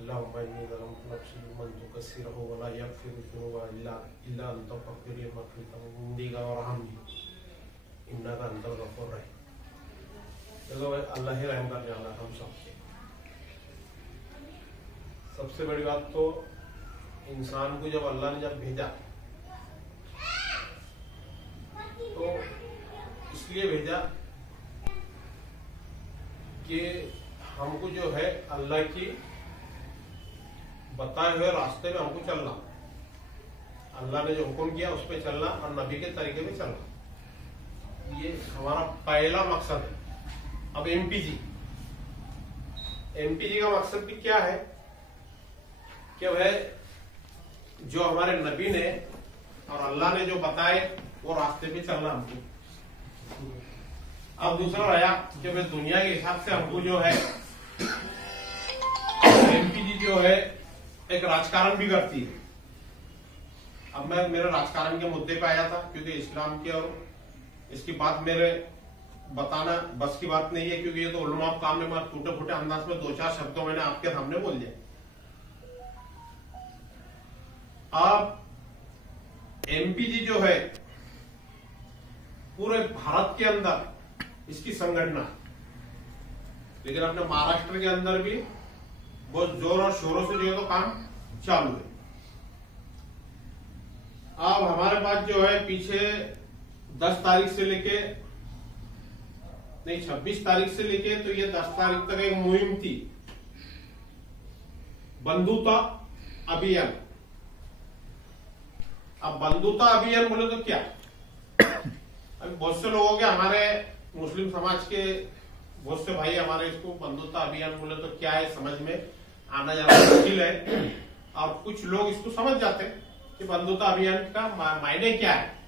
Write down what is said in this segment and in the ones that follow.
अल्लाह ही रहम कर जाना हम सब। सबसे बड़ी बात तो इंसान को जब अल्लाह ने जब भेजा तो इसलिए भेजा कि हमको जो है अल्लाह की बताए हुए रास्ते में हमको चलना, अल्लाह ने जो हुक्म किया उस पर चलना और नबी के तरीके में चलना, ये हमारा पहला मकसद है। अब एमपीजी का मकसद भी क्या है कि वह जो हमारे नबी ने और अल्लाह ने जो बताए वो रास्ते पे चलना हमको। अब दूसरा रहा कि भाई दुनिया के हिसाब से हमको जो है एमपीजी जो है एक राजकारण भी करती है। अब मैं मेरे राजकारण के मुद्दे पे आया था क्योंकि इस्लाम की और इसकी बात मेरे बताना बस की बात नहीं है, क्योंकि ये तो उलमा काम में मैं टूटे फूटे अंदाज में 2-4 शब्दों मैंने आपके सामने बोल दिया। अब एमपीजी जो है पूरे भारत के अंदर इसकी संगठना, लेकिन अपने महाराष्ट्र के अंदर भी बहुत जोर और शोरों से जो है तो काम चालू है। अब हमारे पास जो है पीछे 10 तारीख से लेके नहीं 26 तारीख से लेके तो ये 10 तारीख तक एक मुहिम थी, बंधुता अभियान। अब बंधुता अभियान बोले तो क्या, अभी बहुत से लोगों के हमारे मुस्लिम समाज के बहुत से भाई हमारे इसको बंधुता अभियान बोले तो क्या है समझ में आना जाना मुश्किल है, और कुछ लोग इसको समझ जाते हैं कि बंधुता अभियान का मायने क्या है।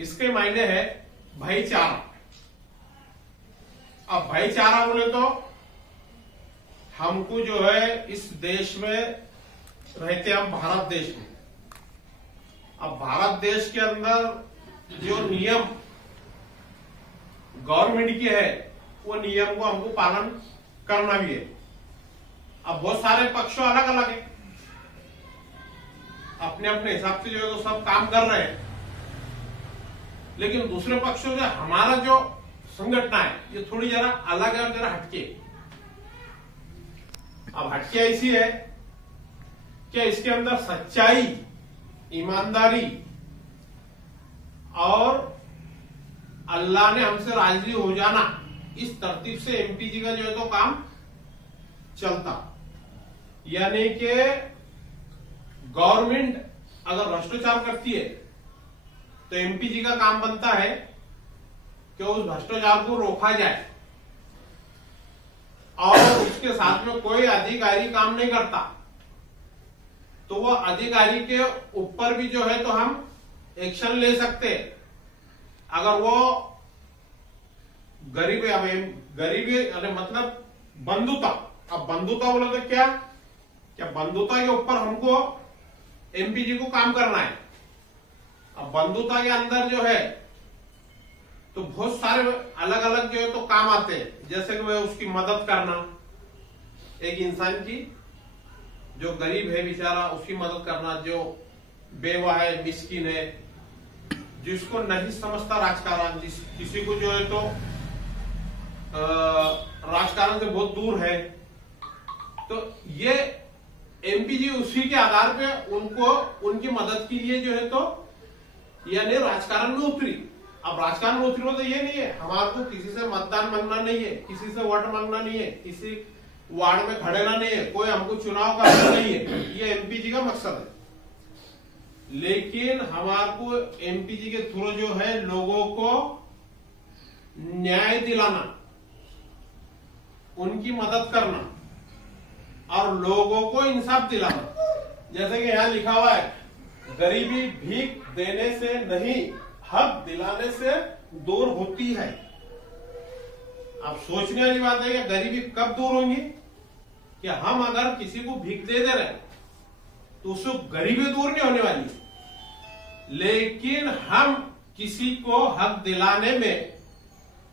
इसके मायने है भाईचारा। अब भाईचारा बोले तो हमको जो है इस देश में रहते हम भारत देश में, अब भारत देश के अंदर जो नियम गवर्नमेंट की है वो नियम को हमको पालन करना भी है। अब बहुत सारे पक्ष अलग अलग है, अपने अपने हिसाब से जो है तो सब काम कर रहे हैं, लेकिन दूसरे पक्षों से हमारा जो संगठना है ये थोड़ी जरा अलग है और जरा हटके। अब हटके ऐसी है कि इसके अंदर सच्चाई, ईमानदारी और अल्लाह ने हमसे राजी हो जाना, इस तरतीब से एमपीजी का जो है तो काम चलता। यानी कि गवर्नमेंट अगर भ्रष्टाचार करती है तो एमपीजी का काम बनता है कि उस भ्रष्टाचार को रोका जाए, और उसके साथ में कोई अधिकारी काम नहीं करता तो वो अधिकारी के ऊपर भी जो है तो हम एक्शन ले सकते हैं। अगर वो गरीबी अरे मतलब बंधुता, अब बंधुता बोले तो क्या बंधुता के ऊपर हमको एमपीजी को काम करना है। अब बंधुता के अंदर जो है तो बहुत सारे अलग अलग जो है तो काम आते हैं, जैसे कि वह उसकी मदद करना, एक इंसान की जो गरीब है बेचारा उसकी मदद करना, जो बेवा है, मिस्किन है, जिसको नहीं समझता राजकारण, किसी को जो है तो राजकारण से बहुत दूर है, तो ये एमपीजी उसी के आधार पे उनको उनकी मदद के लिए जो है तो यानी राजकारण में उतरी। अब राजकारण में उतरी तो ये नहीं है हमारे को किसी से मतदान मांगना नहीं है, किसी से वोट मांगना नहीं है, किसी वार्ड में खड़े नहीं है, कोई हमको चुनाव करना नहीं है, ये एमपीजी का मकसद है। लेकिन हमारे को एमपीजी के थ्रू जो है लोगों को न्याय दिलाना, उनकी मदद करना और लोगों को इंसाफ दिलाना। जैसे कि यहाँ लिखा हुआ है, गरीबी भीख देने से नहीं हक दिलाने से दूर होती है। अब सोचने वाली बात है कि गरीबी कब दूर होंगी, कि हम अगर किसी को भीख दे रहे तो उससे गरीबी दूर नहीं होने वाली, लेकिन हम किसी को हक दिलाने में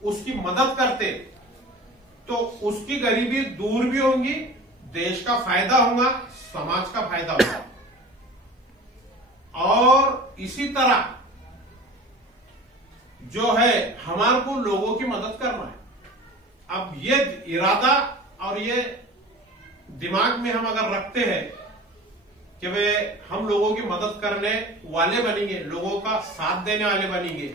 उसकी मदद करते तो उसकी गरीबी दूर भी होंगी, देश का फायदा होगा, समाज का फायदा होगा। और इसी तरह जो है हमारे को लोगों की मदद करना है। अब ये इरादा और ये दिमाग में हम अगर रखते हैं कि वे हम लोगों की मदद करने वाले बनेंगे, लोगों का साथ देने वाले बनेंगे,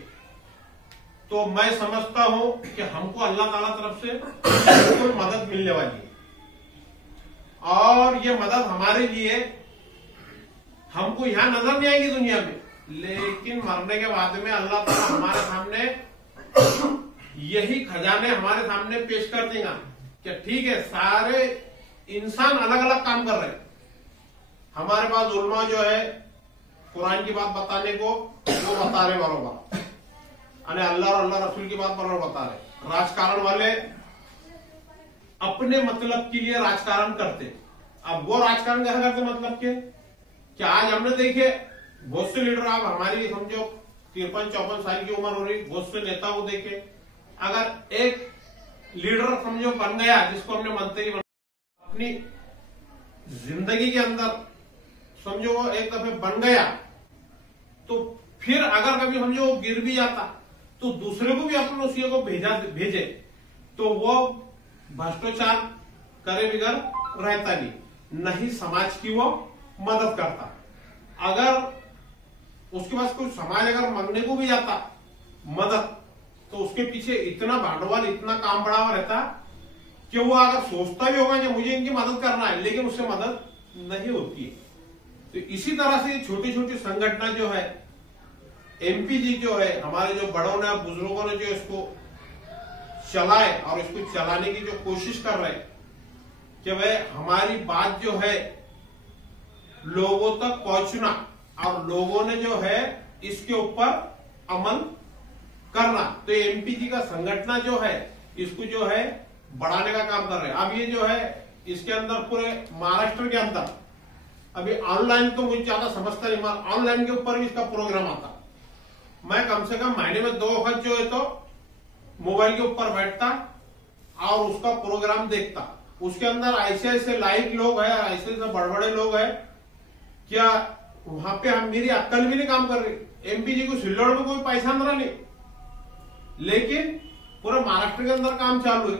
तो मैं समझता हूं कि हमको अल्लाह ताला तरफ से बिल्कुल मदद मिलने वाली है। और ये मदद हमारे लिए हमको यहां नजर नहीं आएगी दुनिया में, लेकिन मरने के बाद में अल्लाह ताला हमारे सामने यही खजाने हमारे सामने पेश कर देगा कि ठीक है, सारे इंसान अलग अलग काम कर रहे हैं। हमारे पास उलमा जो है कुरान की बात बताने को वो बता रहे बरोबर, अरे अल्लाह और अल्लाह रसूल की बात बरोबर बता रहे। राजकारण वाले अपने मतलब के लिए राजकारण करते। अब वो राजकारण कैसा करते मतलब के क्या आज हमने देखे बहुत से लीडर, आप हमारी समझो 53-54 साल की उम्र हो रही, बहुत से नेता को देखे, अगर एक लीडर समझो बन गया जिसको हमने मंत्री अपनी जिंदगी के अंदर समझो वो एक दफे बन गया, तो फिर अगर कभी समझो वो गिर भी जाता तो दूसरे को भी अपने उसी को भेजे तो वो भ्रष्टाचार करे बिगर रहता नहीं समाज की वो मदद करता। अगर उसके पास कोई समाज अगर मांगने को भी जाता मदद, तो उसके पीछे इतना भांडवल, इतना काम बढ़ा हुआ रहता कि वो अगर सोचता भी होगा कि मुझे इनकी मदद करना है, लेकिन उससे मदद नहीं होती है। तो इसी तरह से छोटी छोटी संगठन जो है, एमपीजी जो है, हमारे जो बड़ों ने, बुजुर्गों ने जो इसको चलाए और इसको चलाने की जो कोशिश कर रहे हैं कि वह हमारी बात जो है लोगों तक पहुंचना और लोगों ने जो है इसके ऊपर अमल करना। तो एमपीजी का संगठन जो है इसको जो है बढ़ाने का काम कर रहे हैं। अब ये जो है इसके अंदर पूरे महाराष्ट्र के अंदर अभी ऑनलाइन तो मुझे ज्यादा समझता नहीं, ऑनलाइन के ऊपर भी इसका प्रोग्राम आता। मैं कम से कम महीने में 2 वक्त जो है तो मोबाइल के ऊपर बैठता और उसका प्रोग्राम देखता। उसके अंदर ऐसे ऐसे लाइक लोग हैं, ऐसे ऐसे बड़े बड़े लोग हैं, क्या वहां पे हम मेरी अक्ल भी नहीं काम कर रही। एमपीजी को सिल्लोड़ में कोई पैसा अंदर नहीं, लेकिन पूरे महाराष्ट्र के अंदर काम चालू है।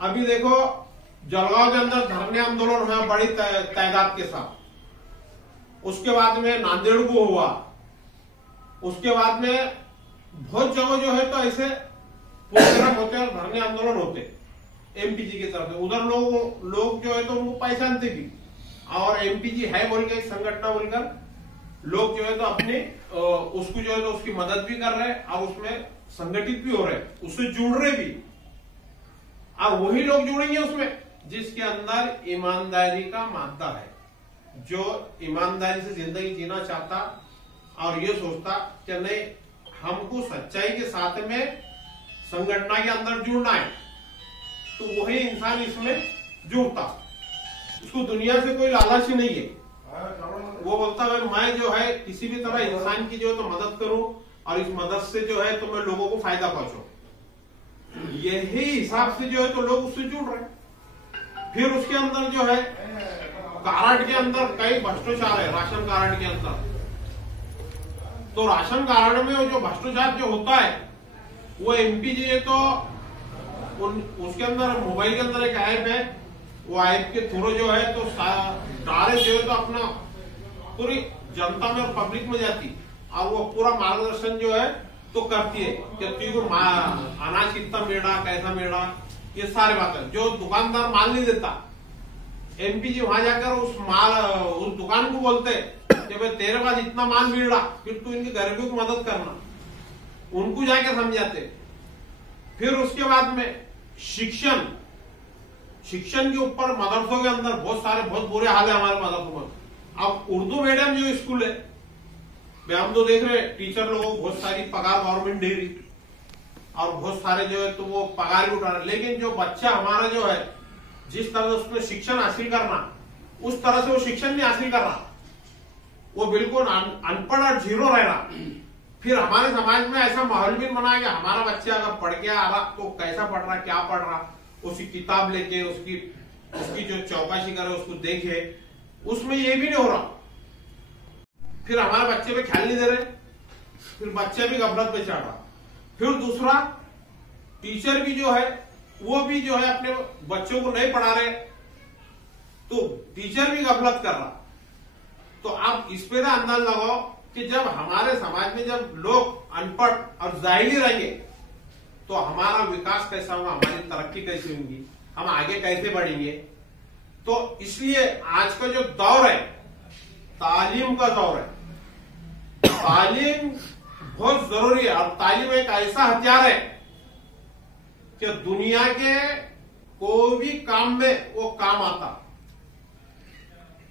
अभी देखो जलगांव के अंदर धरने आंदोलन हुआ बड़ी तादाद के साथ, उसके बाद में नांदेड़ को हुआ, उसके बाद में बहुत जगह जो है तो ऐसे प्रोग्राम होते और धरने आंदोलन होते एमपीजी की तरफ से। उधर लोग जो है तो उनको पहचानते भी, और एमपीजी है बोल के संगठन बोलकर लोग जो है तो अपने उसको जो है तो उसकी मदद भी कर रहे हैं और उसमें संगठित भी हो रहे हैं, उससे जुड़ रहे भी। अब वही लोग जुड़ेंगे उसमें जिसके अंदर ईमानदारी का मादा है, जो ईमानदारी से जिंदगी जीना चाहता और ये सोचता कि नहीं हमको सच्चाई के साथ में संगठन के अंदर जुड़ना है, तो वही इंसान इसमें जुड़ता। उसको दुनिया से कोई लालच ही नहीं है। वो बोलता है मैं जो है किसी भी तरह इंसान की जो है तो मदद करूं और इस मदद से जो है तो मैं लोगों को फायदा पहुंचाऊं। यही हिसाब से जो है तो लोग उससे जुड़ रहे हैं। फिर उसके अंदर जो है कार्ड के अंदर कई भ्रष्टाचार है, राशन कार्ड के अंदर। तो राशन कार्ड में जो भ्रष्टाचार जो होता है वो एमपीजी है तो उसके अंदर मोबाइल के अंदर एक ऐप है, वो ऐप के थ्रू जो है तो डायरेक्ट जो है तो अपना पूरी जनता में और पब्लिक में जाती और वो पूरा मार्गदर्शन जो है तो करती है कि तुझको अनाज कितना मेड़ा, कैसा मेड़ा, ये सारी बातें। जो दुकानदार माल नहीं देता, एमपीजी वहां जाकर उस दुकान को बोलते कि भाई तेरे पास इतना माल मिल रहा, फिर तू इनके गरीबों की मदद करना, उनको जाके समझाते। फिर उसके बाद में शिक्षण के ऊपर मदरसों के अंदर बहुत बुरे हाल है हमारे मदरसों में। अब उर्दू मीडियम जो स्कूल है, हम तो देख रहे टीचर लोगों को बहुत सारी पगार गवर्नमेंट दे रही और बहुत सारे जो है तो वो पगार भी उठा रहे, लेकिन जो बच्चा हमारा जो है जिस तरह से उसमें शिक्षण हासिल करना उस तरह से वो शिक्षण नहीं हासिल कर रहा, वो बिल्कुल अनपढ़ और जीरो रह रहा। फिर हमारे समाज में ऐसा माहौल भी बनाया कि हमारा बच्चा अगर पढ़ के आ रहा तो कैसा पढ़ रहा, क्या पढ़ रहा, उसकी किताब लेके उसकी उसकी जो चौकसी करे, उसको देखे, उसमें ये भी नहीं हो रहा। फिर हमारे बच्चे पे ख्याल नहीं दे रहे, फिर बच्चे भी गफलत पे चढ़ रहा। फिर दूसरा, टीचर भी जो है वो भी जो है अपने बच्चों को नहीं पढ़ा रहे, तो टीचर भी गफलत कर रहा। तो आप इस पे ना अंदाज लगाओ कि जब हमारे समाज में जब लोग अनपढ़ और जाहिली रहेंगे तो हमारा विकास कैसा होगा, हमारी तरक्की कैसी होगी, हम आगे कैसे बढ़ेंगे। तो इसलिए आज का जो दौर है तालीम का दौर है। तालीम बहुत जरूरी है और तालीम एक ऐसा हथियार है कि दुनिया के कोई भी काम में वो काम आता।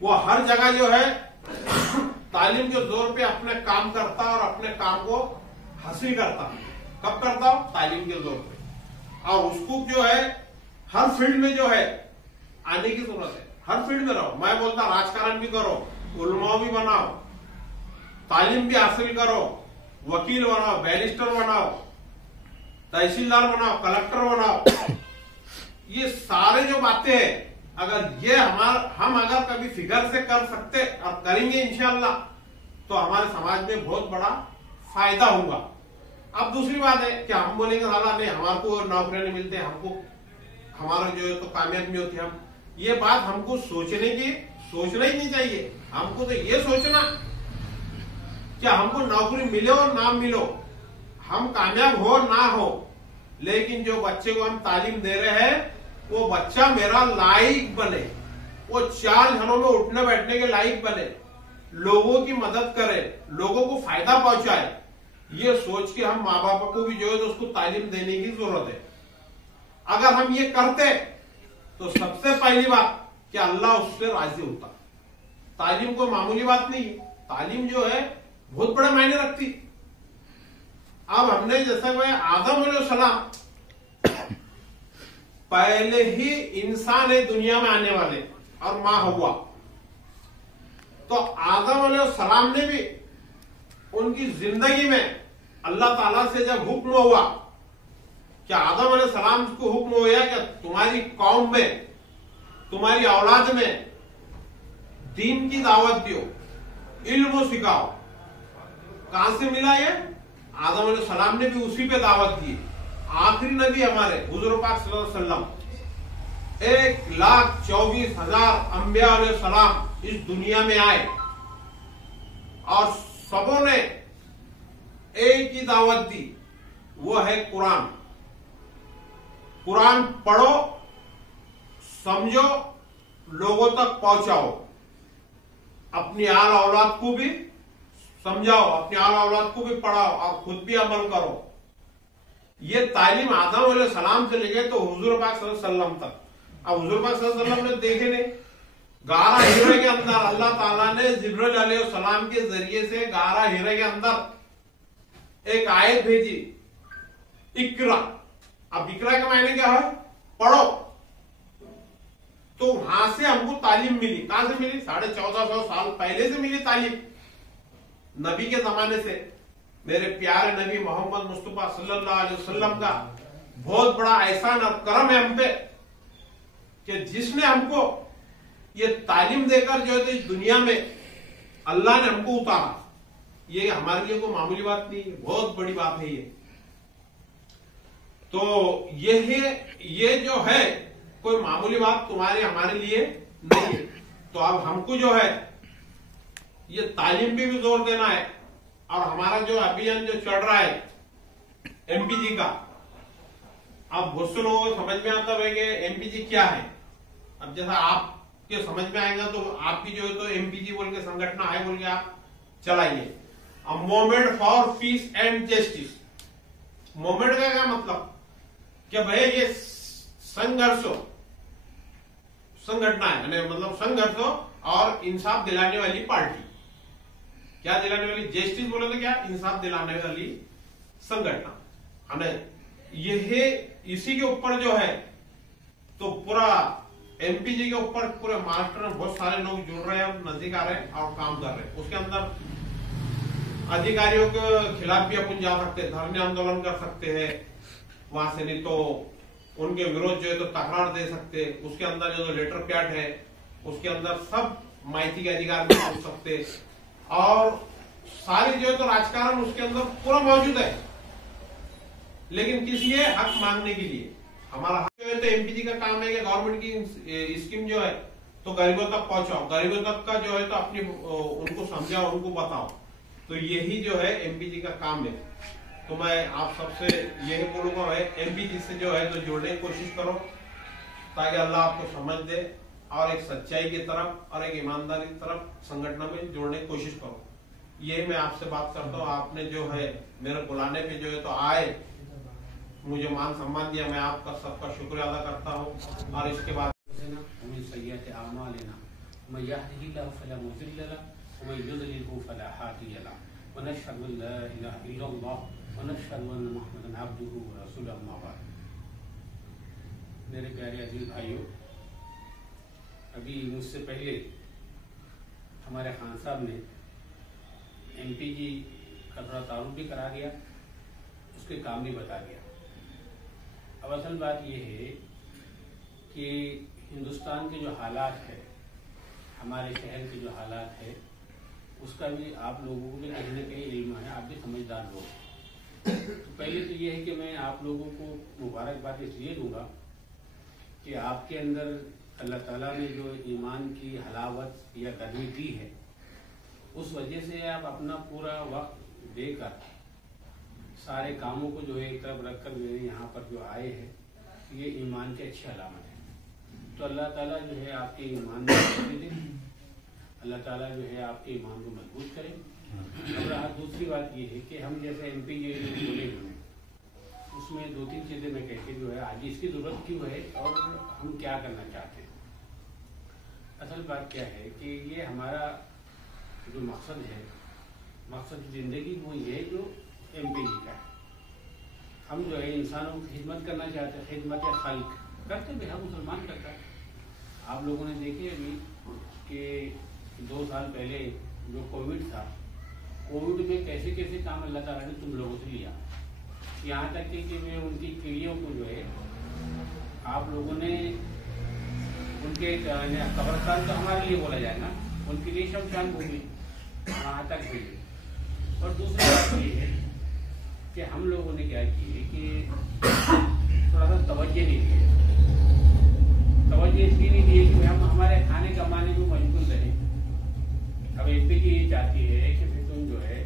वो हर जगह जो है तालीम के जोर पे अपने काम करता और अपने काम को हासिल करता। कब करता हो? तालीम के जोर पे। और उसको जो है हर फील्ड में जो है आने की जरूरत है। हर फील्ड में रहो। मैं बोलता राजकारण भी करो, उलमा भी बनाओ, तालीम भी हासिल करो, वकील बनाओ, बैरिस्टर बनाओ, तहसीलदार बनाओ, कलेक्टर बनाओ। ये सारे जो बातें हैं, अगर ये हम अगर कभी फिगर से कर सकते और करेंगे इंशाअल्लाह, तो हमारे समाज में बहुत बड़ा फायदा होगा। अब दूसरी बात है कि हम बोलेंगे साला नहीं, हमारे को नौकरी नहीं मिलते, हमको हमारा जो है तो कामयाब नहीं होते हम। ये बात हमको सोचना ही नहीं चाहिए। हमको तो ये सोचना कि हमको नौकरी मिले और ना मिलो, हम कामयाब हो ना हो, लेकिन जो बच्चे को हम तालीम दे रहे हैं वो बच्चा मेरा लायक बने, वो 4 जनों में उठने बैठने के लायक बने, लोगों की मदद करे, लोगों को फायदा पहुंचाए। ये सोच के हम माँ बाप को भी जो है तो उसको तालीम देने की जरूरत है। अगर हम ये करते तो सबसे पहली बात कि अल्लाह उससे राजी होता। तालीम कोई मामूली बात नहीं है। तालीम जो है बहुत बड़े मायने रखती। अब हमने जैसा वह आदम अलैहिस्सलाम पहले ही इंसान है दुनिया में आने वाले और मां हव्वा, तो आदम अलैहिस्सलाम ने भी उनकी जिंदगी में अल्लाह ताला से जब हुक्म हुआ कि आदम अलैहिस्सलाम को हुक्म हुआ कि तुम्हारी कौम में, तुम्हारी औलाद में दीन की दावत दियो, इल्म सिखाओ। कहां से मिला ये? आदम अलैहिस्सलाम ने भी उसी पे दावत दी। आखिरी नबी हमारे हुजूर पाक सल्लल्लाहु अलैहि वसल्लम 1,24,000 अंबिया अलैहिस्सलाम इस दुनिया में आए और सबों ने एक ही दावत दी, वो है कुरान। कुरान पढ़ो, समझो, लोगों तक पहुंचाओ, अपनी आल औलाद को भी समझाओ, अपनी आल औलाद को भी पढ़ाओ और खुद भी अमल करो। ये तालीम आदम अलैहिस्सलाम से लेके तो हुजूर पाक सल्लल्लाहु अलैहि वसल्लम तक। अब हुजूर पाक सल्लल्लाहु अलैहि वसल्लम ने देखे नहीं, गारा हिरे के अंदर अल्लाह ताला ने जिब्रील अलैहिस्सलाम के जरिए से गारा हिरे के अंदर एक आयत भेजी, इकरा। अब इकरा का मायने क्या है? पढ़ो। तो वहां से हमको तालीम मिली। कहां से मिली? 1450 साल पहले से मिली तालीम, नबी के जमाने से। मेरे प्यारे नबी मोहम्मद मुस्तफा सल्लल्लाहु अलैहि वसल्लम का बहुत बड़ा एहसान और करम है हम पे कि जिसने हमको ये तालीम देकर जो है इस दुनिया में अल्लाह ने हमको उतारा। ये हमारे लिए कोई मामूली बात नहीं है, बहुत बड़ी बात है ये। तो ये जो है कोई मामूली बात तुम्हारे हमारे लिए नहीं है। तो अब हमको जो है ये तालीम पे भी जोर देना है। और हमारा जो अभियान जो चल रहा है एमपीजी का, अब बहुत से लोगों को समझ में आता है कि एमपीजी क्या है। अब जैसा आपके समझ में आएगा तो आप भी जो है तो एमपीजी बोल के संगठन है बोल के आप चलाइए, movement for piece and justice. Movement का क्या मतलब कि भाई ये संगठन है, मतलब संघर्ष और इंसाफ दिलाने वाली पार्टी। क्या दिलाने वाली? जस्टिस बोले तो क्या? इंसाफ दिलाने वाली संगठन है। ये इसी के ऊपर जो है तो पूरा एमपीजी के ऊपर पूरे महाराष्ट्र में बहुत सारे लोग जुड़ रहे हैं, नजदीक आ रहे हैं और काम कर रहे हैं। उसके अंदर अधिकारियों के खिलाफ भी अपन जा सकते हैं, धरने आंदोलन कर सकते हैं वहां से, नहीं तो उनके विरोध जो है तो तकरार दे सकते, उसके अंदर जो लेटर पैड है उसके अंदर सब माहिती के अधिकार में पहुंच सकते, और सारी जो है तो राजकारण उसके अंदर पूरा मौजूद है। लेकिन किस लिए? हक मांगने के लिए। हमारा हक जो है तो एमपीजी का काम है कि गवर्नमेंट की स्कीम जो है तो गरीबों तक पहुंचाओ, गरीबों तक का जो है तो अपनी उनको समझाओ, उनको बताओ। तो यही जो है एमपीजी का काम है। तो मैं आप सबसे यही बोलूंगा है, एमपीजी से जो है तो जुड़ने की कोशिश करो ताकि अल्लाह आपको समझ दे और एक सच्चाई की तरफ और एक ईमानदारी की तरफ संगठन में जोड़ने की कोशिश करो। ये मैं आपसे बात करता हूँ। आपने जो है मेरे बुलाने पे जो है तो आए, मुझे मान सम्मान दिया, मैं आपका सबका शुक्रिया अदा करता हूँ। और इसके बाद मेरे प्यारे अजीज भाइयों, अभी मुझसे पहले हमारे खान साहब ने एमपीजी का थोड़ा तारुफ भी करा दिया, उसके काम भी बता दिया। अब असल बात यह है कि हिंदुस्तान के जो हालात है, हमारे शहर के जो हालात है, उसका भी आप लोगों को भी कहीं ना कहीं इल्म है, आप भी समझदार लोग। तो पहले तो ये है कि मैं आप लोगों को मुबारकबाद इसलिए दूंगा कि आपके अंदर अल्लाह ताला ने जो ईमान की हलावत या गर्मी दी है, उस वजह से आप अपना पूरा वक्त देकर सारे कामों को जो है एक तरफ रखकर जो है यहाँ पर जो आए हैं, ये ईमान की अच्छी अलामत है। तो अल्लाह ताला जो है आपके ईमान में बरकत दे, अल्लाह ताला जो है आपके ईमान को मजबूत करे। और दूसरी बात ये है कि हम जैसे एमपी ये बोले हुए उसमें दो तीन चीज़ें मैं कहके जो है आज इसकी ज़रूरत क्यों है और हम क्या करना चाहते हैं। असल बात क्या है कि ये हमारा जो मकसद है, मकसद ज़िंदगी वो ये जो एमपीजी का है। हम जो है इंसानों की खिदमत करना चाहते हैं, खिदमत खल्क करते भी हम मुसलमान करता है। आप लोगों ने देखे अभी कि 2 साल पहले जो कोविड था, कोविड में कैसे कैसे काम अल्लाह ताला ने तुम लोगों से लिया, यहाँ तक कि मैं उनकी चिड़ियों को जो है आप लोगों ने उनके कब्रिस्तान तो हमारे लिए बोला जाए ना, उनके लिए शमशान भूमि वहाँ तक हुई। और दूसरी बात ये है कि हम लोगों ने क्या किए कि थोड़ा सा तवज्जो नहीं दिए। तवज्जो इसलिए नहीं दिए कि हम हमारे खाने कमाने को मजबूर रहे। अब एमपीजी ये चाहती है कि फिर तुम जो है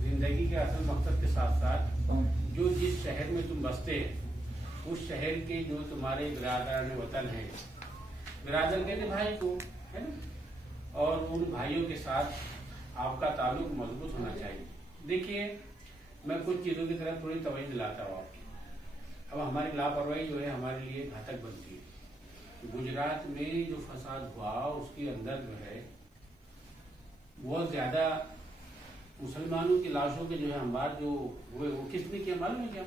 जिंदगी के असल मकसद के साथ साथ जो जिस शहर में तुम बसते हैं उस शहर के जो तुम्हारे बिरादरान वतन है, बिरादर कहते भाई को है ना, और उन भाइयों के साथ आपका ताल्लुक मजबूत होना चाहिए। देखिए, मैं कुछ चीज़ों की तरफ थोड़ी तवज्जो दिलाता हूँ आपकी। अब हमारी लापरवाही जो है हमारे लिए घातक बनती है। गुजरात में जो फसाद हुआ उसके अंदर जो है बहुत ज़्यादा मुसलमानों की लाशों के जो है अंबार जो हुए वो किसने किया मालूम है क्या?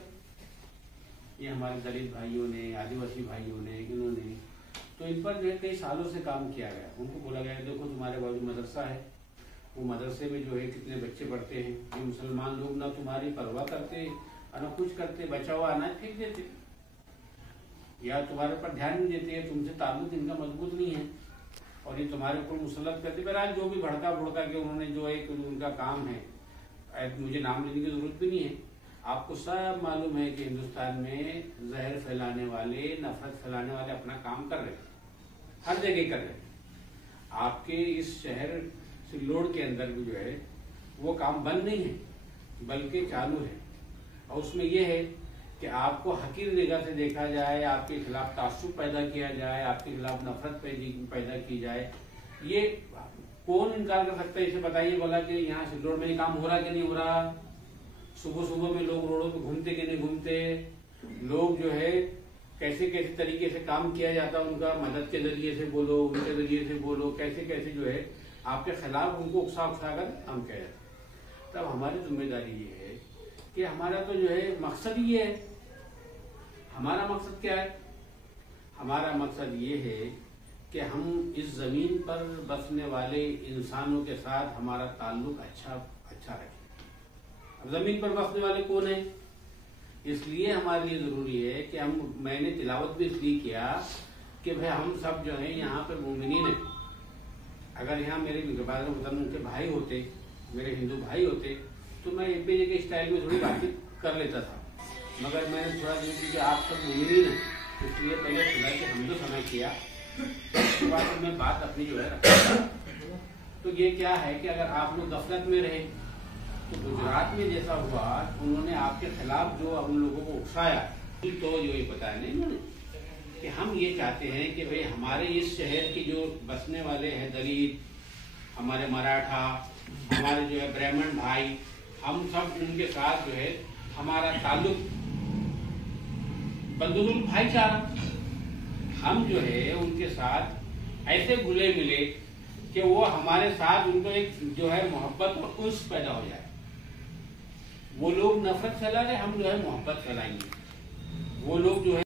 ये हमारे दलित भाइयों ने, आदिवासी भाइयों ने, इन्होंने। तो इन पर जो है कई सालों से काम किया गया। उनको बोला गया देखो तुम्हारे बाजू मदरसा है, वो मदरसे में जो है कितने बच्चे पढ़ते हैं। ये मुसलमान लोग ना तुम्हारी परवाह करते और ना कुछ करते, बचा हुआ अनाज फेंक देते या तुम्हारे पर ध्यान नहीं देते, तुमसे ताल्लुक इनका मजबूत नहीं है और ये तुम्हारे ऊपर मुसलत करते। बहरहाल जो भी भड़का भुड़का के उन्होंने जो एक उनका काम है, मुझे नाम लेने की जरूरत भी नहीं है। आपको सब मालूम है कि हिंदुस्तान में जहर फैलाने वाले, नफरत फैलाने वाले अपना काम कर रहे हैं, हर जगह कर रहे हैं। आपके इस शहर सिल्लोड के अंदर भी जो है वो काम बंद नहीं है बल्कि चालू है। और उसमें यह है कि आपको हकीर निगाह से देखा जाए, आपके खिलाफ तासुब पैदा किया जाए, आपके खिलाफ नफरत पैदा की जाए। ये कौन इनकार कर सकता है? इसे बताइए बोला कि यहाँ सिल्लोड में काम हो रहा कि नहीं हो रहा। सुबह सुबह में लोग रोडों पे घूमते कि नहीं घूमते, लोग जो है कैसे कैसे तरीके से काम किया जाता है उनका, मदद के जरिए से बोलो, उनके जरिए से बोलो, कैसे कैसे जो है आपके खिलाफ उनको उकसा उकसा कर काम किया जाता है। तब हमारी जिम्मेदारी ये है कि हमारा तो जो है मकसद ये है। हमारा मकसद क्या है? हमारा मकसद ये है कि हम इस जमीन पर बसने वाले इंसानों के साथ हमारा ताल्लुक अच्छा रखें। अब जमीन पर बसने वाले कौन है? इसलिए हमारे लिए जरूरी है कि मैंने तिलावत भी इसलिए किया कि भाई हम सब जो है यहाँ पे मोमिनीन है। अगर यहाँ मेरे उनके भाई होते, मेरे हिंदू भाई होते, तो मैं एमपीजी के स्टाइल में थोड़ी बातचीत कर लेता था, मगर मैंने थोड़ा कि आप सब मोमिनीन है, इसलिए पहले खुला के हम तो समय किया, उसके बाद मैं बात अपनी जो है रखा। तो ये क्या है कि अगर आप लोग गफलत में रहे, तो गुजरात में जैसा हुआ, उन्होंने आपके खिलाफ जो उन लोगों को उकसाया, तो जो ये बताया नहीं उन्होंने कि हम ये चाहते हैं कि भाई हमारे इस शहर के जो बसने वाले हैं दलित, हमारे मराठा, हमारे जो है ब्राह्मण भाई, हम सब उनके साथ जो है हमारा ताल्लुक बंधुत्व भाईचारा, हम जो है उनके साथ ऐसे घुले मिले कि वो हमारे साथ उनको एक जो है मोहब्बत और उल्फ पैदा हो जाए। वो लोग नफरत फैला रहे, हम जो है मोहब्बत फैलाएंगे। वो लोग जो है